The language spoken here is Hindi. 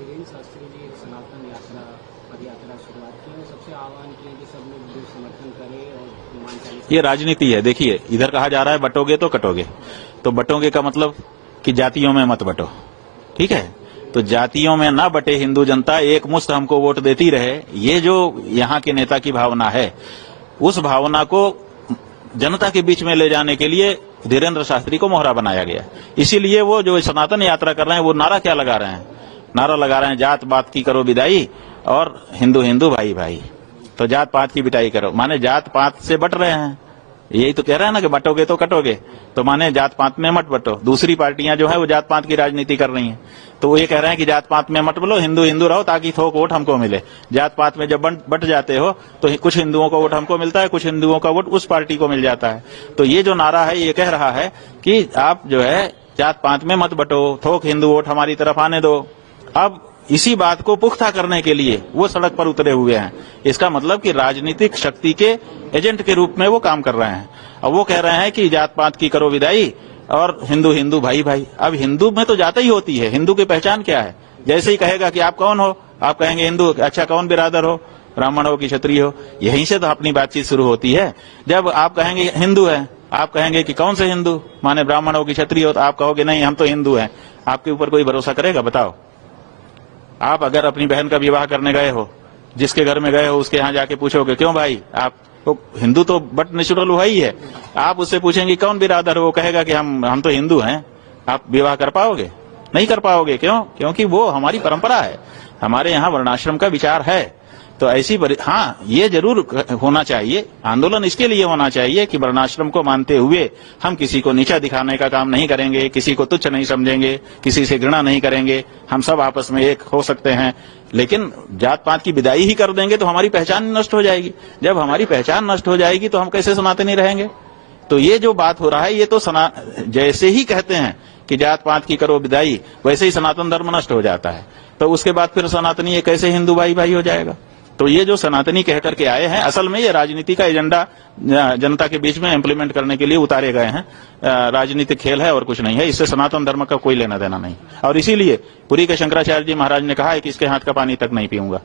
धीरेन्द्र शास्त्री जी सनातन यात्रा पद यात्रा शुरुआत की और सबसे आह्वान किया कि सब लोग जो समर्थन करें और हनुमान चालीसा। ये राजनीति है। देखिए, इधर कहा जा रहा है बटोगे तो कटोगे, तो बटोगे का मतलब कि जातियों में मत बटो, ठीक है। तो जातियों में ना बटे हिंदू जनता, एक मुश्त हमको वोट देती रहे, ये जो यहाँ के नेता की भावना है, उस भावना को जनता के बीच में ले जाने के लिए धीरेन्द्र शास्त्री को मोहरा बनाया गया। इसीलिए वो जो सनातन यात्रा कर रहे हैं, वो नारा क्या लगा रहे हैं? नारा लगा रहे हैं जात पात की करो विदाई और हिंदू हिंदू भाई भाई। तो जात पात की बिटाई करो, माने जात पात से बट रहे हैं। यही तो कह रहे हैं ना कि बटोगे तो कटोगे, तो माने जात पात में मत बटो। दूसरी पार्टियां जो है वो जात पात की राजनीति कर रही हैं, तो वो ये कह रहे हैं कि जात पात में मत बोलो, हिंदू हिंदू रहो ताकि थोक वोट हमको मिले। जात पात में जब बट जाते हो तो कुछ हिंदुओं का वोट हमको मिलता है, कुछ हिंदुओं का वोट उस पार्टी को मिल जाता है। तो ये जो नारा है ये कह रहा है कि आप जो है जात पात में मत बटो, थोक हिंदू वोट हमारी तरफ आने दो। अब इसी बात को पुख्ता करने के लिए वो सड़क पर उतरे हुए हैं। इसका मतलब कि राजनीतिक शक्ति के एजेंट के रूप में वो काम कर रहे हैं। अब वो कह रहे हैं कि जात पात की करो विदाई और हिंदू हिंदू भाई भाई। अब हिंदू में तो जाति ही होती है, हिंदू की पहचान क्या है? जैसे ही कहेगा कि आप कौन हो, आप कहेंगे हिंदू। अच्छा, कौन बिरादर हो? ब्राह्मण हो कि क्षत्रिय हो? यहीं से तो अपनी बातचीत शुरू होती है। जब आप कहेंगे हिंदू है, आप कहेंगे कि कौन से हिंदू, माने ब्राह्मण हो कि क्षत्रिय हो, तो आप कहोगे नहीं हम तो हिंदू हैं। आपके ऊपर कोई भरोसा करेगा? बताओ। आप अगर अपनी बहन का विवाह करने गए हो, जिसके घर में गए हो उसके यहाँ जाके पूछोगे क्यों भाई, आप तो हिंदू तो बट नेचुरल हुआ ही है। आप उससे पूछेंगे कौन बिरादर हो, वो कहेगा कि हम तो हिंदू हैं। आप विवाह कर पाओगे? नहीं कर पाओगे। क्यों? क्योंकि वो हमारी परंपरा है, हमारे यहाँ वर्णाश्रम का विचार है। तो ऐसी हाँ, ये जरूर होना चाहिए, आंदोलन इसके लिए होना चाहिए कि वर्णाश्रम को मानते हुए हम किसी को नीचा दिखाने का काम नहीं करेंगे, किसी को तुच्छ नहीं समझेंगे, किसी से घृणा नहीं करेंगे। हम सब आपस में एक हो सकते हैं, लेकिन जात पात की विदाई ही कर देंगे तो हमारी पहचान नष्ट हो जाएगी। जब हमारी पहचान नष्ट हो जाएगी तो हम कैसे सनातनी रहेंगे? तो ये जो बात हो रहा है, ये तो जैसे ही कहते हैं कि जात पात की करो विदाई, वैसे ही सनातन धर्म नष्ट हो जाता है। तो उसके बाद फिर सनातनी ये कैसे हिंदू भाई भाई हो जाएगा? तो ये जो सनातनी कह करके आए हैं, असल में ये राजनीति का एजेंडा जनता के बीच में इम्प्लीमेंट करने के लिए उतारे गए हैं। राजनीतिक खेल है और कुछ नहीं है। इससे सनातन धर्म का कोई लेना देना नहीं। और इसीलिए पुरी के शंकराचार्य जी महाराज ने कहा है कि इसके हाथ का पानी तक नहीं पीऊंगा।